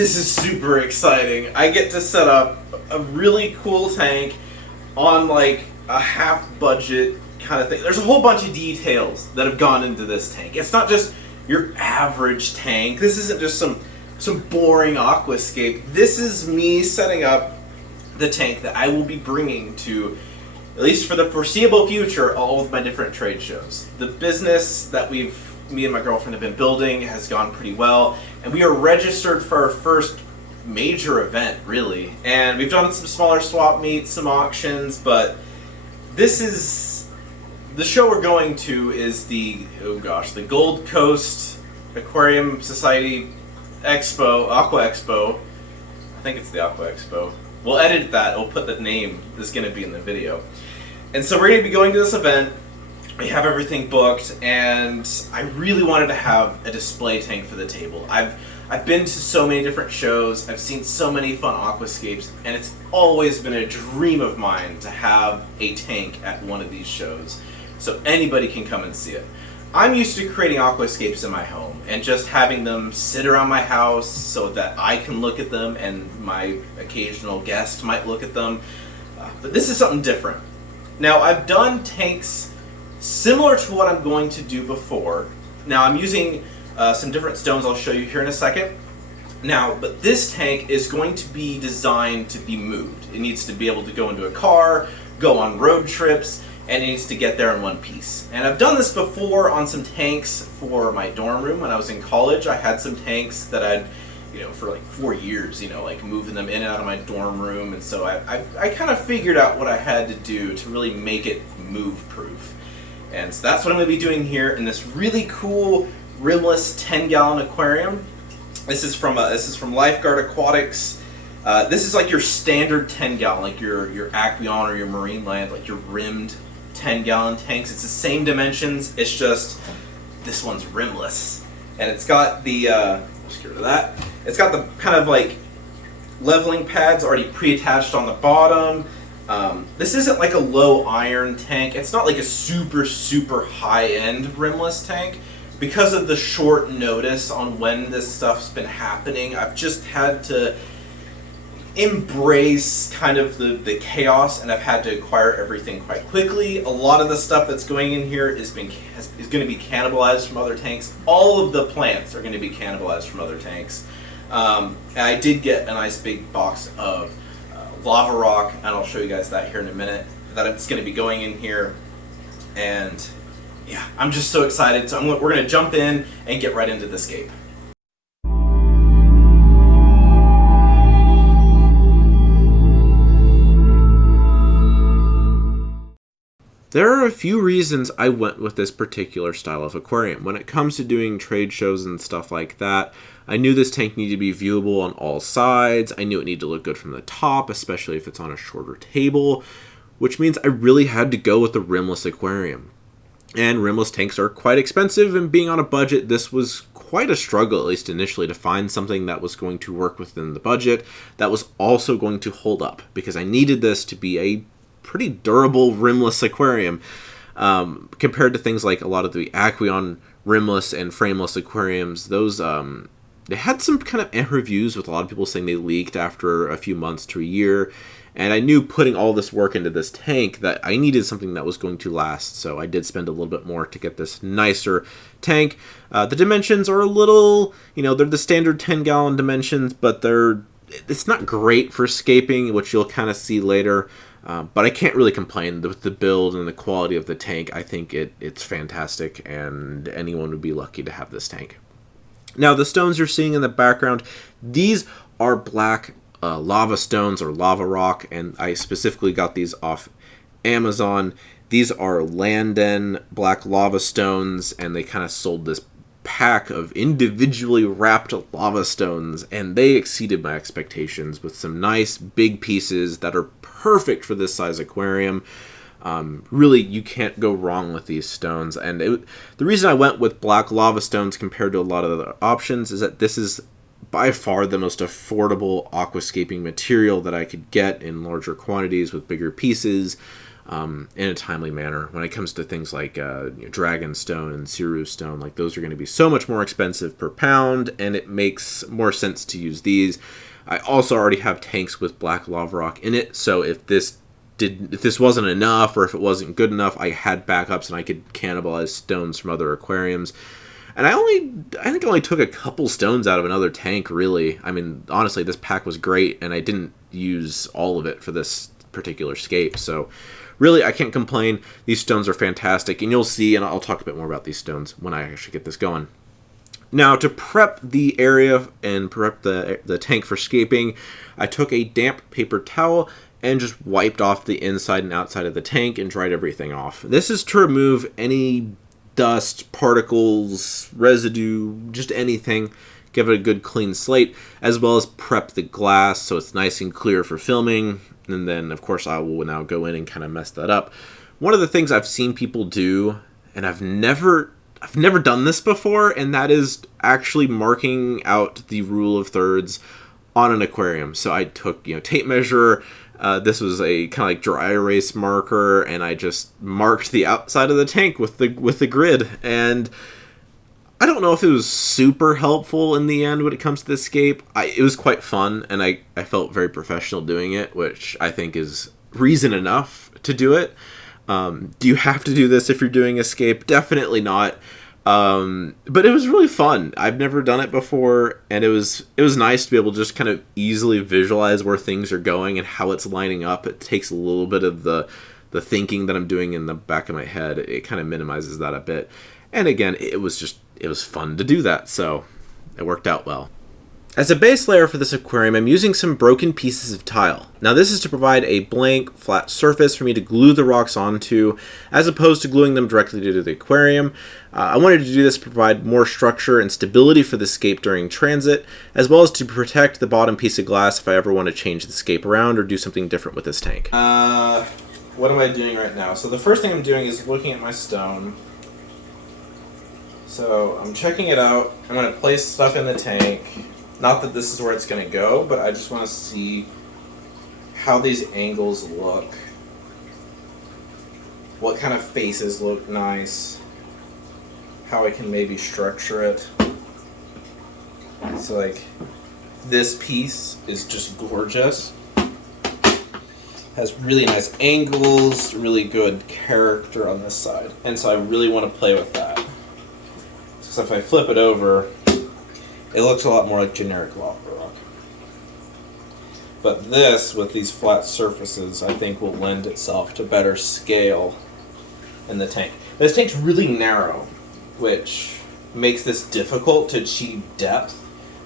This is super exciting. I get to set up a really cool tank on like a half budget kind of thing. There's a whole bunch of details that have gone into this tank. It's not just your average tank. This isn't just some boring aquascape. This is me setting up the tank that I will be bringing to, at least for the foreseeable future, all of my different trade shows. The business that me and my girlfriend have been building has gone pretty well, and we are registered for our first major event, really. And we've done some smaller swap meets, some auctions, but this is the show we're going to is the Gold Coast Aquarium Society Expo, Aqua Expo. I think it's the Aqua Expo. We'll edit that. We'll put the name that's going to be in the video. And so we're going to be going to this event. We have everything booked, and I really wanted to have a display tank for the table. I've been to so many different shows. I've seen so many fun aquascapes, and it's always been a dream of mine to have a tank at one of these shows, so anybody can come and see it. I'm used to creating aquascapes in my home and just having them sit around my house so that I can look at them and my occasional guest might look at them. But this is something different. Now, I've done tanks similar to what I'm going to do before. Now, I'm using some different stones I'll show you here in a second. Now, but this tank is going to be designed to be moved. It needs to be able to go into a car, go on road trips, and it needs to get there in one piece. And I've done this before on some tanks for my dorm room. When I was in college, I had some tanks that I'd, for like 4 years, like moving them in and out of my dorm room. And so I kind of figured out what I had to do to really make it move-proof. And so that's what I'm going to be doing here in this really cool rimless 10-gallon aquarium. This is from Lifeguard Aquatics. This is like your standard 10-gallon, like your Aquion or your Marine Land, like your rimmed 10-gallon tanks. It's the same dimensions. It's just this one's rimless, and it's got the let's get rid of that. It's got the kind of like leveling pads already pre-attached on the bottom. This isn't like a low iron tank. It's not like a super high-end rimless tank. Because of the short notice on when this stuff's been happening, I've just had to embrace kind of the chaos, and I've had to acquire everything quite quickly. A lot of the stuff that's going in here is going to be cannibalized from other tanks. All of the plants are going to be cannibalized from other tanks. And I did get a nice big box of lava rock, and I'll show you guys that here in a minute, that it's going to be going in here. And yeah, I'm just so excited. So we're going to jump in and get right into the scape. There are a few reasons I went with this particular style of aquarium. When it comes to doing trade shows and stuff like that, I knew this tank needed to be viewable on all sides. I knew it needed to look good from the top, especially if it's on a shorter table, which means I really had to go with the rimless aquarium. And rimless tanks are quite expensive, and being on a budget, this was quite a struggle, at least initially, to find something that was going to work within the budget that was also going to hold up, because I needed this to be a pretty durable rimless aquarium compared to things like a lot of the Aquion rimless and frameless aquariums. Those they had some kind of reviews with a lot of people saying they leaked after a few months to a year, and I knew putting all this work into this tank that I needed something that was going to last, so I did spend a little bit more to get this nicer tank. The dimensions are a little, they're the standard 10-gallon dimensions, but it's not great for scaping, which you'll kind of see later. But I can't really complain with the build and the quality of the tank. I think it's fantastic, and anyone would be lucky to have this tank. Now, the stones you're seeing in the background, these are black lava stones or lava rock, and I specifically got these off Amazon. These are Landen black lava stones, and they kind of sold this pack of individually wrapped lava stones, and they exceeded my expectations with some nice big pieces that are perfect for this size aquarium. Really, you can't go wrong with these stones. And the reason I went with black lava stones compared to a lot of other options is that this is by far the most affordable aquascaping material that I could get in larger quantities with bigger pieces. in a timely manner. When it comes to things like dragon stone and Siru stone, like those are going to be so much more expensive per pound, and it makes more sense to use these. I also already have tanks with black lava rock in it, so if this wasn't enough, or if it wasn't good enough, I had backups and I could cannibalize stones from other aquariums. And I think I only took a couple stones out of another tank, really. I mean, honestly, this pack was great, and I didn't use all of it for this particular scape, so really, I can't complain. These stones are fantastic, and you'll see, and I'll talk a bit more about these stones when I actually get this going. Now, to prep the area and prep the tank for scaping, I took a damp paper towel and just wiped off the inside and outside of the tank and dried everything off. This is to remove any dust, particles, residue, just anything. Give it a good clean slate, as well as prep the glass so it's nice and clear for filming. And then, of course, I will now go in and kind of mess that up. One of the things I've seen people do, and I've never done this before, and that is actually marking out the rule of thirds on an aquarium. So I took, tape measure. This was a kind of like dry erase marker, and I just marked the outside of the tank with the grid. And I don't know if it was super helpful in the end when it comes to the scape. It was quite fun, and I felt very professional doing it, which I think is reason enough to do it. Do you have to do this if you're doing a scape? Definitely not. But it was really fun. I've never done it before, and it was nice to be able to just kind of easily visualize where things are going and how it's lining up. It takes a little bit of the thinking that I'm doing in the back of my head. It kind of minimizes that a bit. And again, it was fun to do that, so it worked out well. As a base layer for this aquarium, I'm using some broken pieces of tile. Now this is to provide a blank, flat surface for me to glue the rocks onto, as opposed to gluing them directly to the aquarium. I wanted to do this to provide more structure and stability for the scape during transit, as well as to protect the bottom piece of glass if I ever want to change the scape around or do something different with this tank. What am I doing right now? So the first thing I'm doing is looking at my stone. So I'm checking it out. I'm going to place stuff in the tank. Not that this is where it's going to go, but I just want to see how these angles look. What kind of faces look nice. How I can maybe structure it. So like this piece is just gorgeous. Has really nice angles, really good character on this side. And so I really want to play with that. So if I flip it over, it looks a lot more like generic lava rock. But this, with these flat surfaces, I think will lend itself to better scale in the tank. This tank's really narrow, which makes this difficult to achieve depth.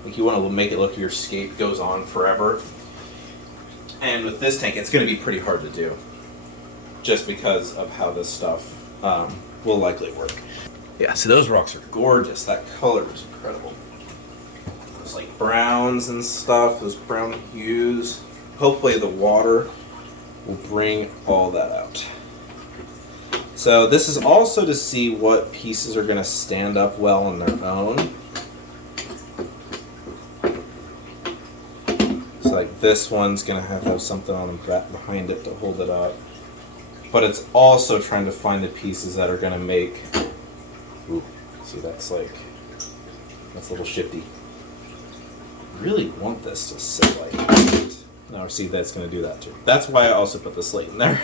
Like you want to make it look like your scape goes on forever. And with this tank, it's going to be pretty hard to do, just because of how this stuff will likely work. Yeah, so those rocks are gorgeous. That color is incredible. Those like browns and stuff, those brown hues. Hopefully the water will bring all that out. So this is also to see what pieces are going to stand up well on their own. So like this one's going to have something on the back behind it to hold it up. But it's also trying to find the pieces that are going to make... Ooh, see that's a little shifty. I really want this to sit like that. Now see that's going to do that too. That's why I also put the slate in there.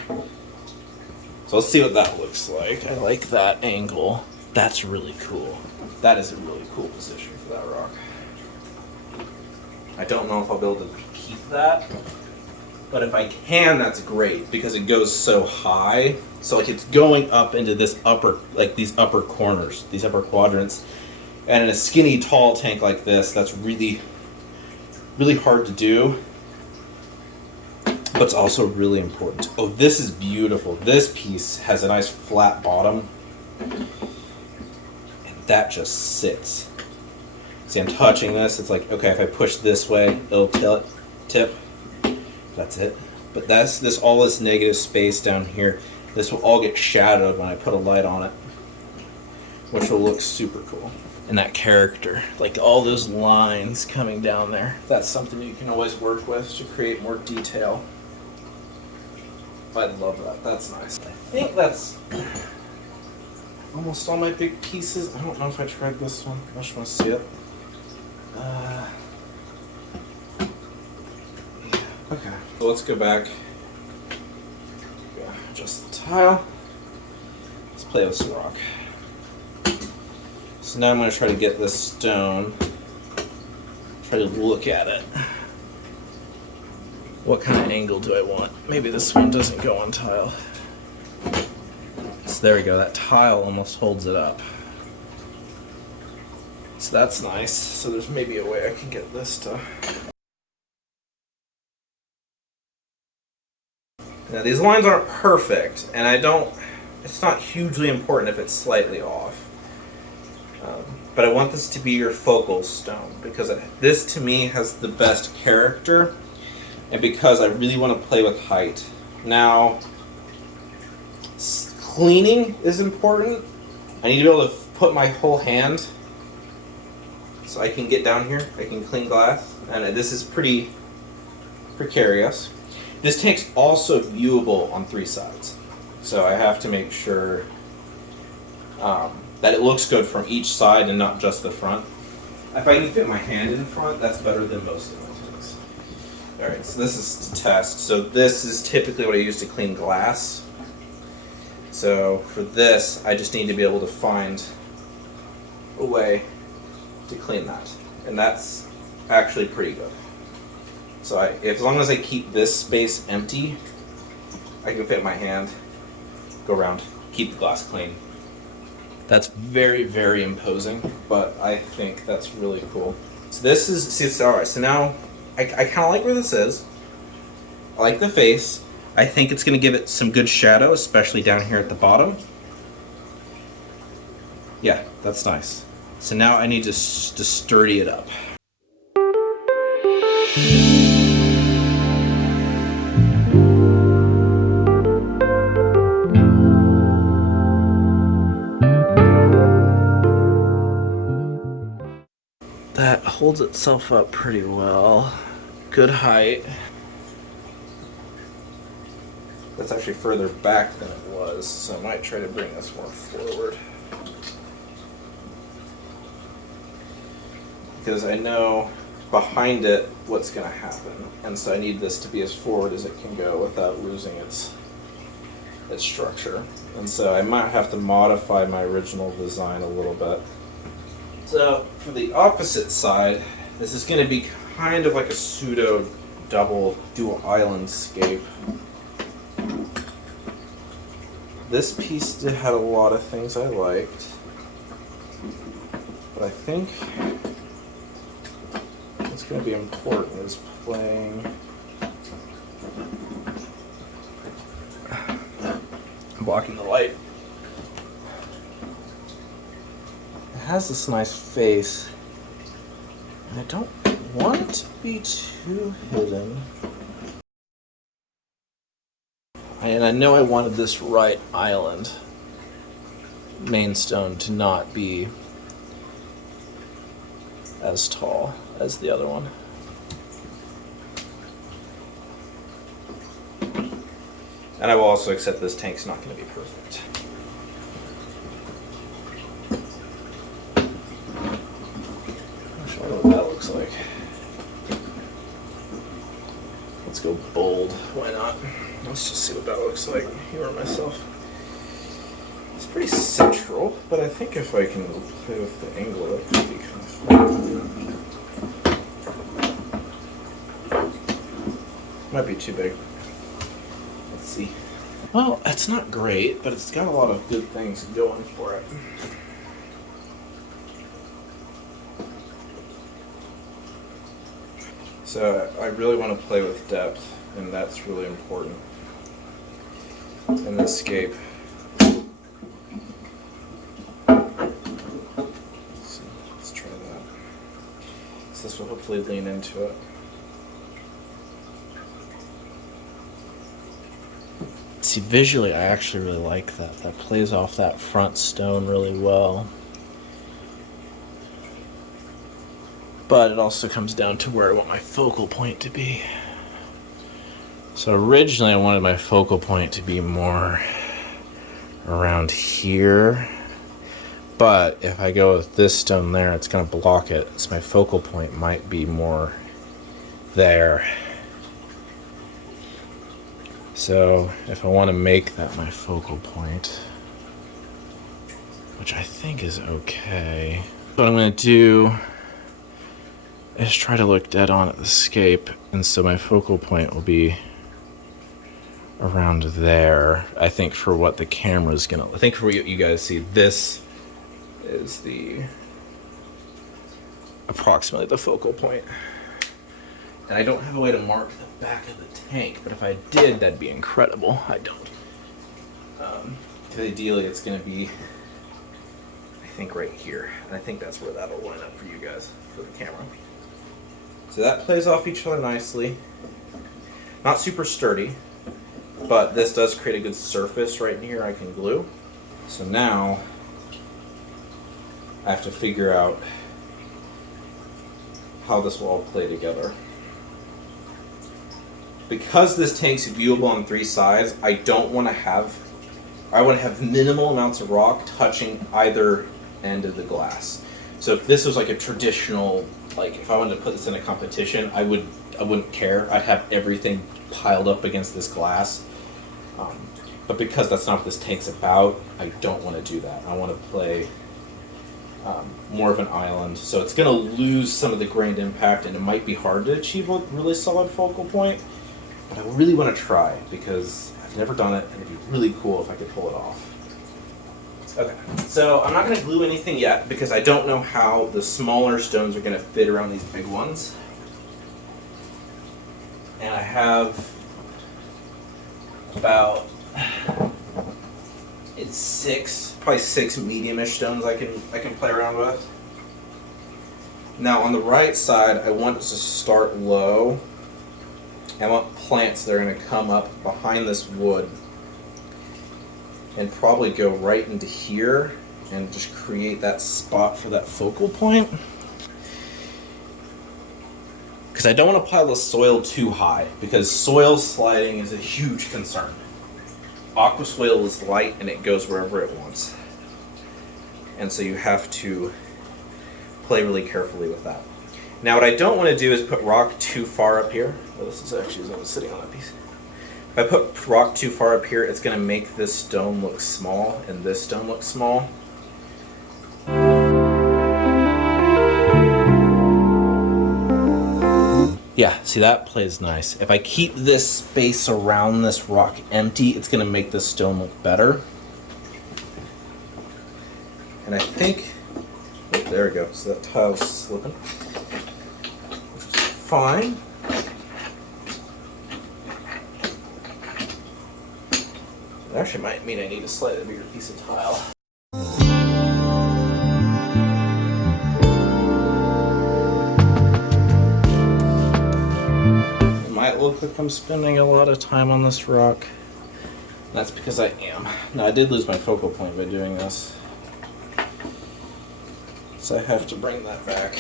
So let's see what that looks like. I like that angle. That's really cool. That is a really cool position for that rock. I don't know if I'll be able to keep that, but if I can, that's great because it goes so high. So like it's going up into this these upper corners, these upper quadrants. And in a skinny, tall tank like this, that's really, really hard to do. But it's also really important. Oh, this is beautiful. This piece has a nice flat bottom. And that just sits. See, I'm touching this. It's like, okay, if I push this way, it'll tip. That's it. But this all this negative space down here, this will all get shadowed when I put a light on it, which will look super cool. And that character, like all those lines coming down there, that's something you can always work with to create more detail. I love that. That's nice. I think that's almost all my big pieces. I don't know if I tried this one. I just want to see it. Yeah. Okay. So let's go back. Adjust the tile. Let's play with some rock. So now I'm going to try to get this stone. Try to look at it. What kind of angle do I want? Maybe this one doesn't go on tile. So there we go, that tile almost holds it up. So that's nice. So there's maybe a way I can get this to... Now these lines aren't perfect, and it's not hugely important if it's slightly off. But I want this to be your focal stone, because this to me has the best character, and because I really want to play with height. Now, cleaning is important. I need to be able to put my whole hand so I can get down here. I can clean glass, and this is pretty precarious. This tank's also viewable on 3 sides, so I have to make sure that it looks good from each side and not just the front. If I can fit my hand in front, that's better than most of my tanks. Alright, so this is to test. So this is typically what I use to clean glass. So for this, I just need to be able to find a way to clean that. And that's actually pretty good. So as long as I keep this space empty, I can fit my hand, go around, keep the glass clean. That's very, very imposing, but I think that's really cool. So this is, see, it's alright, so now I kind of like where this is. I like the face. I think it's going to give it some good shadow, especially down here at the bottom. Yeah, that's nice. So now I need to sturdy it up. That holds itself up pretty well. Good height. That's actually further back than it was, so I might try to bring this more forward. Because I know behind it what's going to happen, and so I need this to be as forward as it can go without losing its structure. And so I might have to modify my original design a little bit. So for the opposite side, this is going to be kind of like a pseudo double dual island scape. This piece had a lot of things I liked, but I think what's going to be important is playing. I'm blocking the light. It has this nice face, and I don't want it to be too hidden. And I know I wanted this right island main stone to not be as tall as the other one. And I will also accept this tank's not going to be perfect. I'll show you what that looks like. Let's go bold. Why not? Let's just see what that looks like. Humor myself. It's pretty central, but I think if I can play with the angle, that could be kind of fun. Might be too big. Let's see. Well, it's not great, but it's got a lot of good things going for it. So I really want to play with depth, and that's really important in this scape. So let's try that. So this will hopefully lean into it. See, visually, I actually really like that. That plays off that front stone really well. But it also comes down to where I want my focal point to be. So originally I wanted my focal point to be more around here, but if I go with this stone there, it's going to block it, so my focal point might be more there. So if I want to make that my focal point, which I think is okay, what I'm going to do is try to look dead on at the scape, and so my focal point will be around there. I think for what the camera's gonna, I think for what you guys see, this is the approximately the focal point. And I don't have a way to mark the back of the tank, but if I did, that'd be incredible. I don't. Ideally, it's gonna be, I think, right here, and I think that's where that'll line up for you guys for the camera. So that plays off each other nicely. Not super sturdy, but this does create a good surface right in here I can glue. So now I have to figure out how this will all play together. Because this tank's viewable on 3 sides, I want to have minimal amounts of rock touching either end of the glass. So if this was like a traditional, like if I wanted to put this in a competition, I wouldn't care. I'd have everything piled up against this glass. But because that's not what this tank's about, I don't want to do that. I want to play more of an island. So it's going to lose some of the grained impact, and it might be hard to achieve a really solid focal point. But I really want to try, because I've never done it, and it'd be really cool if I could pull it off. Okay, so I'm not going to glue anything yet, because I don't know how the smaller stones are going to fit around these big ones. And I have about probably six medium-ish stones I can play around with. Now on the right side, I want to start low. I want plants that are going to come up behind this wood and probably go right into here and just create that spot for that focal point. Because I don't want to pile the soil too high, because soil sliding is a huge concern. Aqua soil is light and it goes wherever it wants. And so you have to play really carefully with that. Now what I don't want to do is put rock too far up here. Well, this is actually as I was sitting on that piece. If I put rock too far up here, it's going to make this stone look small and this stone look small. Yeah, see, that plays nice. If I keep this space around this rock empty, it's going to make this stone look better. And I think, oh, there we go, so that tile's slipping, which is fine. It actually might mean I need a slightly bigger piece of tile. It might look like I'm spending a lot of time on this rock. That's because I am. Now, I did lose my focal point by doing this, so I have to bring that back.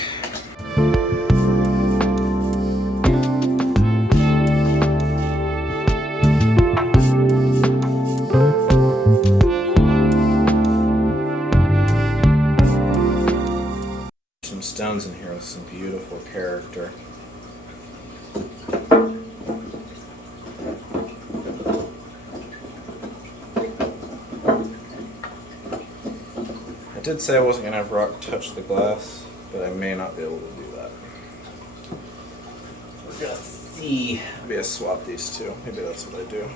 Some stones in here with some beautiful character. I did say I wasn't going to have rock touch the glass, but I may not be able to do that. We're going to see. Maybe I swap these two. Maybe that's what I do.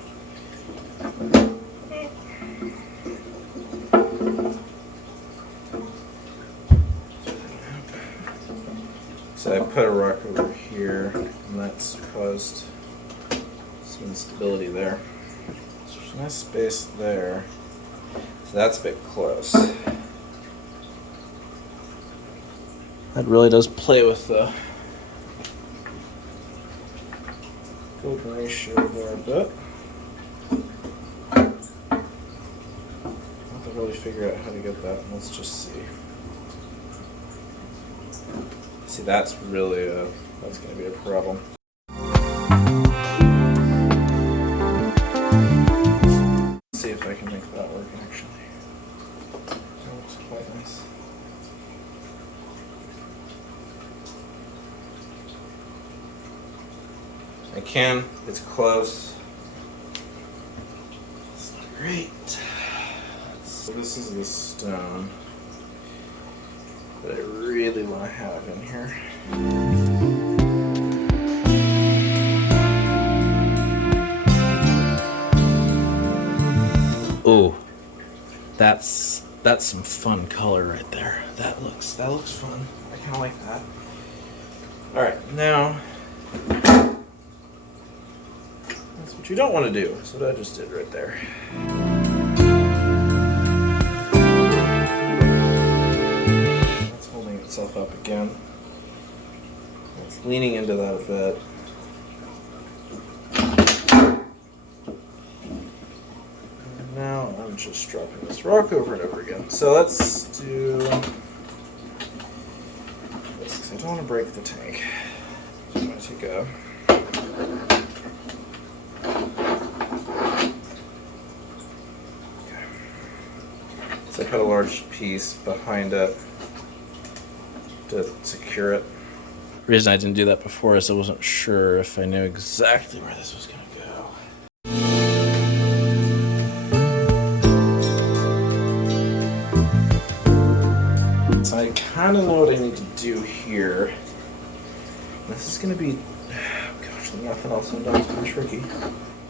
So I put a rock over here, and that's caused some instability there. So there's a nice space there. So that's a bit close. That really does play with the golden ratio there a bit. I have to really figure out how to get that. Let's just see. See, that's really that's going to be a problem. I can. It's close. It's not great. So this is the stone that I really want to have in here. Oh, that's some fun color right there. That looks fun. I kind of like that. All right, now that's what you don't want to do. That's what I just did right there. That's holding itself up again. It's leaning into that a bit. And now I'm just dropping this rock over and over again. So let's do this, because I don't want to break the tank. So I'm going to take a So I put a large piece behind it to secure it. The reason I didn't do that before is I wasn't sure if I knew exactly where this was going to go. So I kind of know what I need to do here. This is going to be, oh gosh, nothing else I've done has been tricky.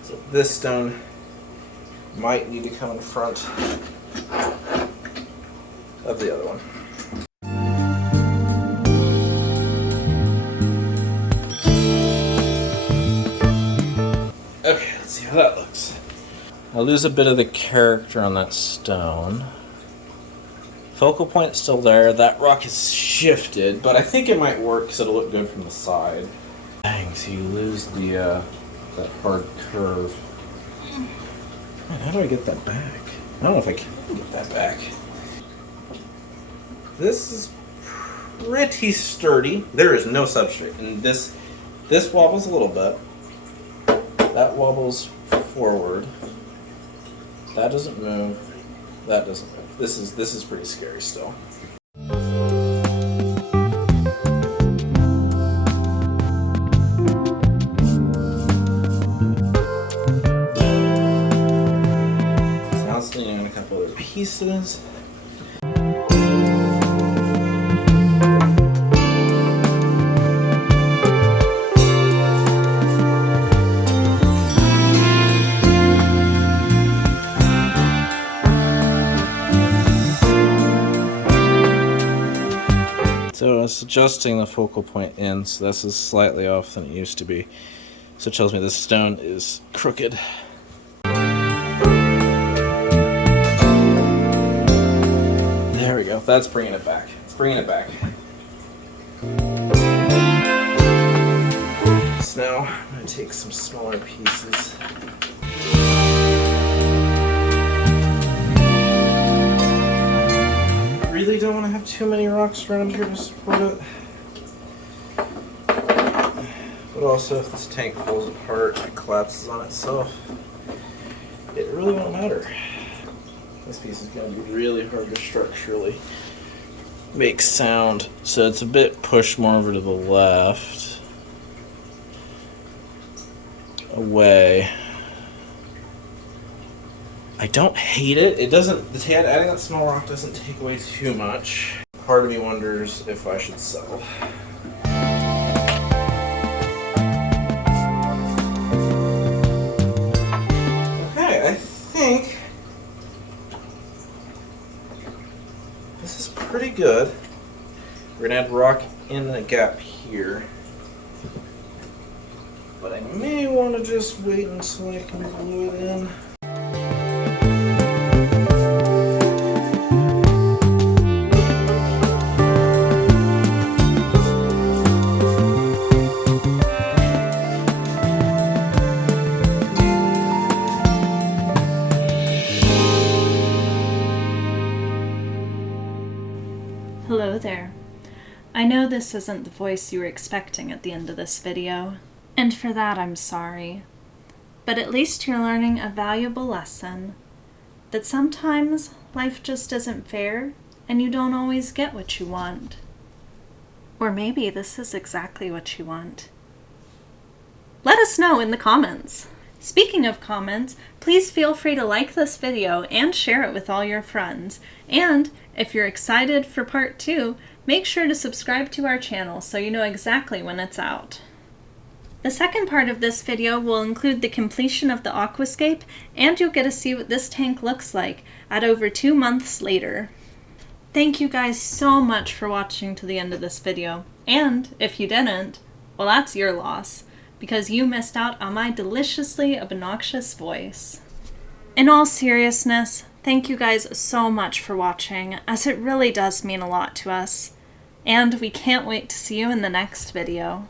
So this stone might need to come in front of the other one. Okay, let's see how that looks. I lose a bit of the character on that stone. Focal point's still there. That rock is shifted, but I think it might work because it'll look good from the side. Dang, so you lose the that hard curve. Man, how do I get that back? I don't know if I can get that back. This is pretty sturdy. There is no substrate, and this wobbles a little bit. That wobbles forward. That doesn't move. That doesn't move. This is pretty scary still. So now it's leaning on a couple other pieces. So it's adjusting the focal point in, so this is slightly off than it used to be. So it tells me this stone is crooked. There we go. That's bringing it back. It's bringing it back. So now I'm going to take some smaller pieces. Really don't want to have too many rocks around here to support it. But also, if this tank falls apart and collapses on itself, it really won't matter. This piece is going to be really hard to structurally make sound, so it's a bit pushed more over to the left. Away. I don't hate it. It doesn't. Adding that small rock doesn't take away too much. Part of me wonders if I should sell. Okay, I think this is pretty good. We're gonna add rock in the gap here, but I may want to just wait until I can glue it in. Hello there. I know this isn't the voice you were expecting at the end of this video, and for that I'm sorry. But at least you're learning a valuable lesson, that sometimes life just isn't fair and you don't always get what you want. Or maybe this is exactly what you want. Let us know in the comments. Speaking of comments, please feel free to like this video and share it with all your friends. And if you're excited for part 2, make sure to subscribe to our channel so you know exactly when it's out. The second part of this video will include the completion of the aquascape, and you'll get to see what this tank looks like at over 2 months later. Thank you guys so much for watching to the end of this video, and if you didn't, well, that's your loss, because you missed out on my deliciously obnoxious voice. In all seriousness, thank you guys so much for watching, as it really does mean a lot to us, and we can't wait to see you in the next video.